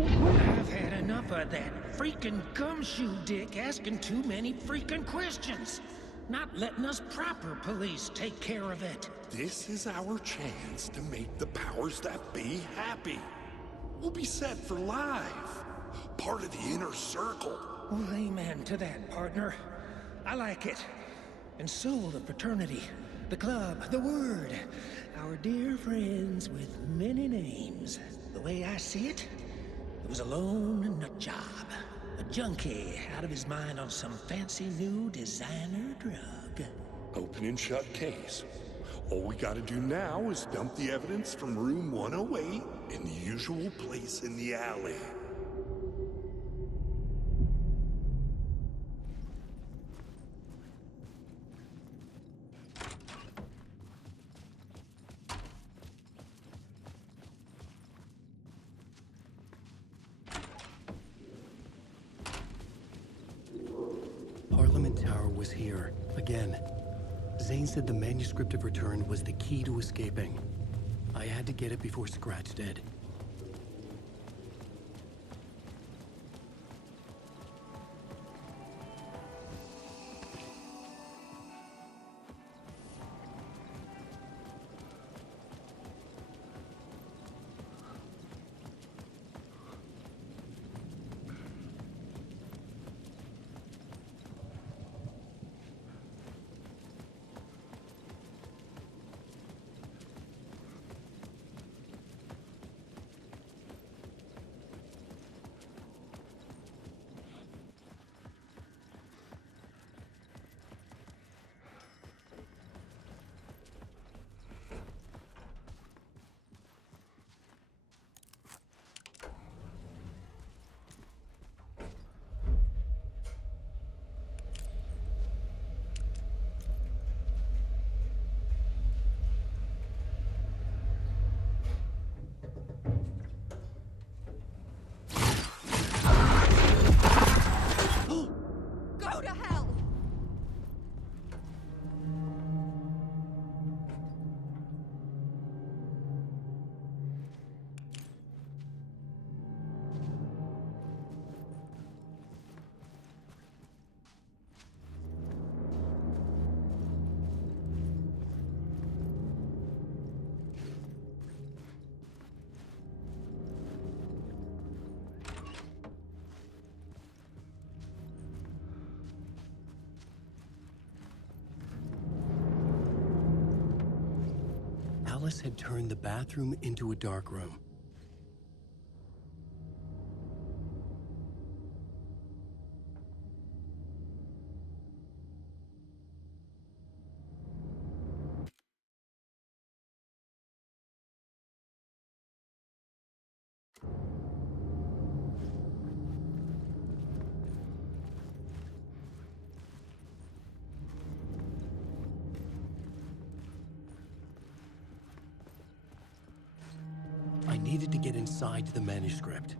I've had enough of that freaking gumshoe dick asking too many freaking questions. Not letting us proper police take care of it. This is our chance to make the powers that be happy. We'll be set for life. Part of the inner circle. Well, amen to that, partner. I like it. And so will the fraternity, the club, the word. Our dear friends with many names. The way I see it, it was a lone nut job. A junkie out of his mind on some fancy new designer drug. Open and shut case. All we gotta do now is dump the evidence from room 108 in the usual place in the alley. Parliament Tower was here, again. Zane said the manuscript of return was the key to escaping. I had to get it before Scratch did. Go to hell! Alice had turned the bathroom into a dark room. I needed to get inside the manuscript.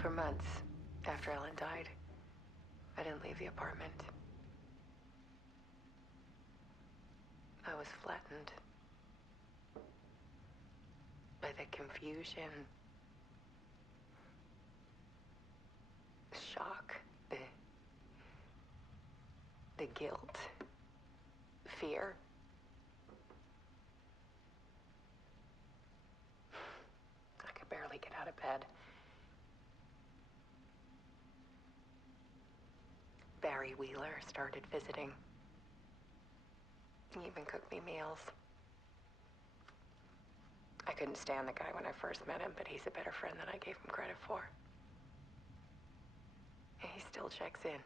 For months after Ellen died, I didn't leave the apartment. I was flattened by the confusion, the shock, the guilt, fear. I could barely get out of bed. Barry Wheeler started visiting. He even cooked me meals. I couldn't stand the guy when I first met him, but he's a better friend than I gave him credit for. And he still checks in,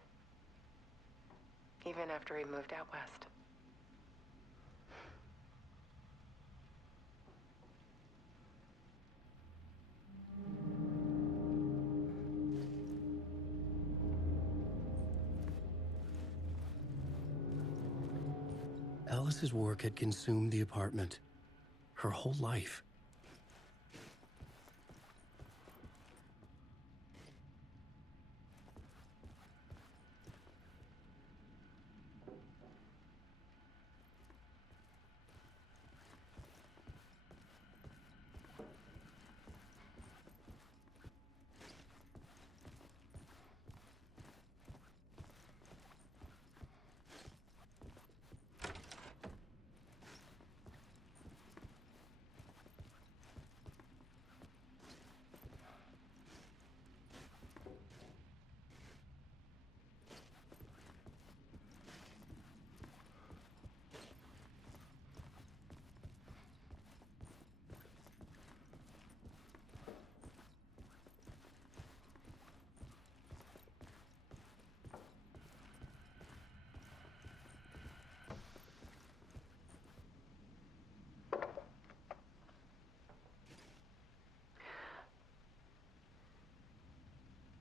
even after he moved out west. Alice's work had consumed the apartment. Her whole life.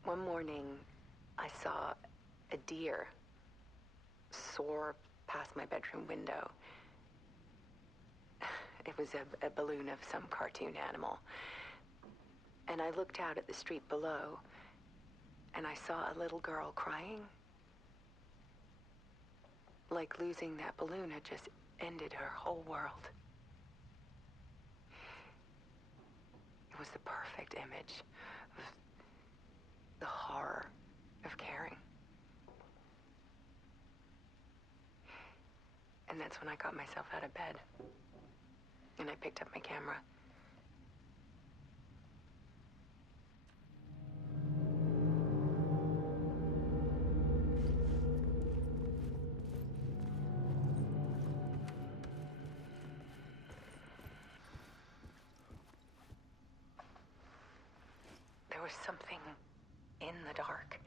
One morning, I saw a deer soar past my bedroom window. It was a balloon of some cartoon animal. And I looked out at the street below, and I saw a little girl crying. Like losing that balloon had just ended her whole world. It was the perfect image of the horror of caring. And that's when I got myself out of bed. And I picked up my camera. There was something in the dark.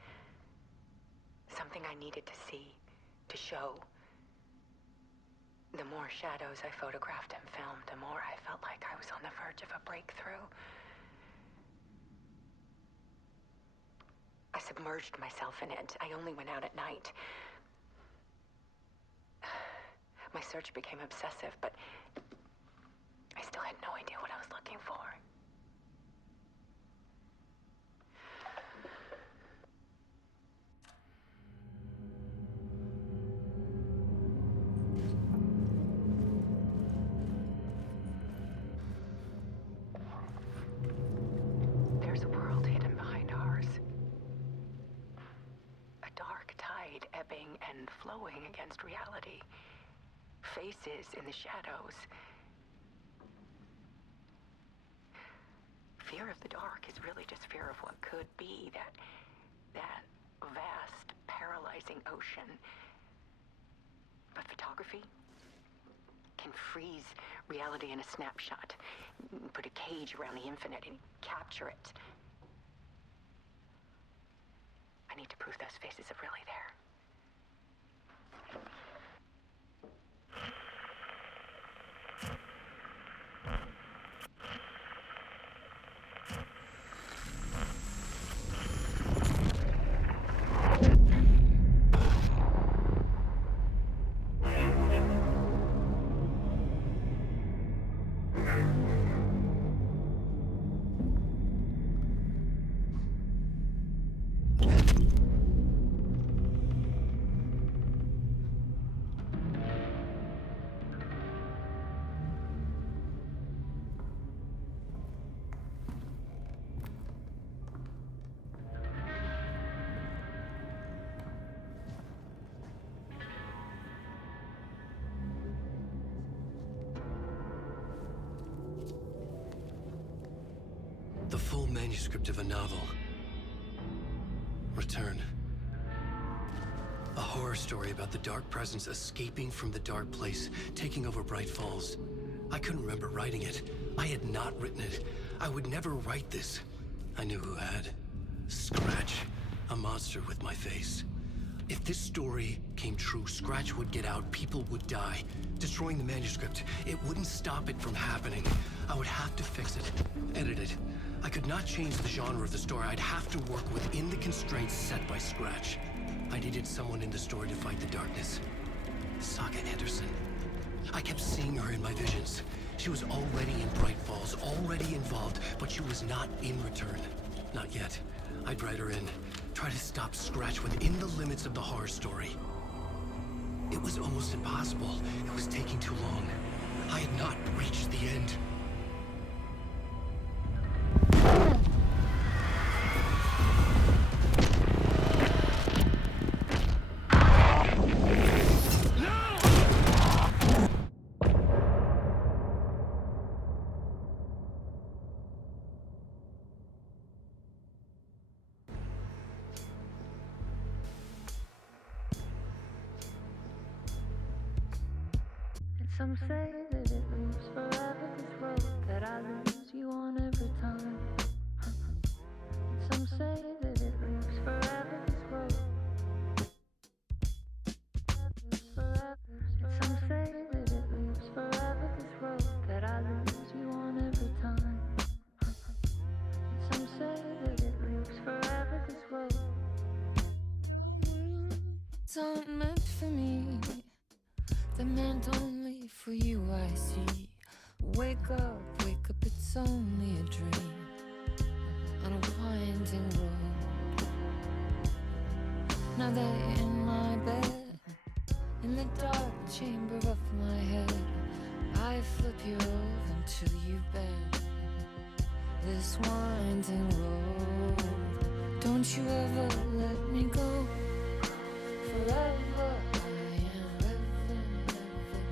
Something I needed to see, to show. The more shadows I photographed and filmed, the more I felt like I was on the verge of a breakthrough. I submerged myself in it. I only went out at night. My search became obsessive, but I still had no idea what I was looking for. There's a world hidden behind ours. A dark tide ebbing and flowing against reality. Faces in the shadows. Fear of the dark is really just fear of what could be, that vast, paralyzing ocean. But photography can freeze reality in a snapshot, put a cage around the infinite and capture it. I need to prove those faces are really there. full manuscript of a novel. Return. A horror story about the dark presence escaping from the dark place, taking over Bright Falls. I couldn't remember writing it. I had not written it. I would never write this. I knew who had. Scratch. A monster with my face. If this story came true, Scratch would get out, people would die. Destroying the manuscript, it wouldn't stop it from happening. I would have to fix it, edit it. I could not change the genre of the story. I'd have to work within the constraints set by Scratch. I needed someone in the story to fight the darkness. Saga Anderson. I kept seeing her in my visions. She was already in Bright Falls, already involved, but she was not in Return. Not yet. I'd write her in. Try to stop Scratch within the limits of the horror story. It was almost impossible. It was taking too long. I had not reached the end. Some say that it moves forever, this road that I lose you on every time. Some say that it moves forever, this road. Some say that it moves forever, this road that I lose you on every time. Some say that it moves forever, this road. It's not meant for me. The meant only for you, I see. Wake up, it's only a dream on a winding road. Now that in my bed, in the dark chamber of my head, I flip you over until you bend this winding road. Don't you ever let me go. Forever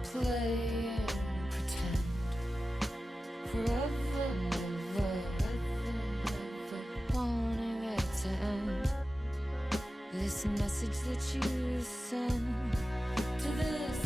play and pretend. Forever, never, wanting it to end. This message that you send to this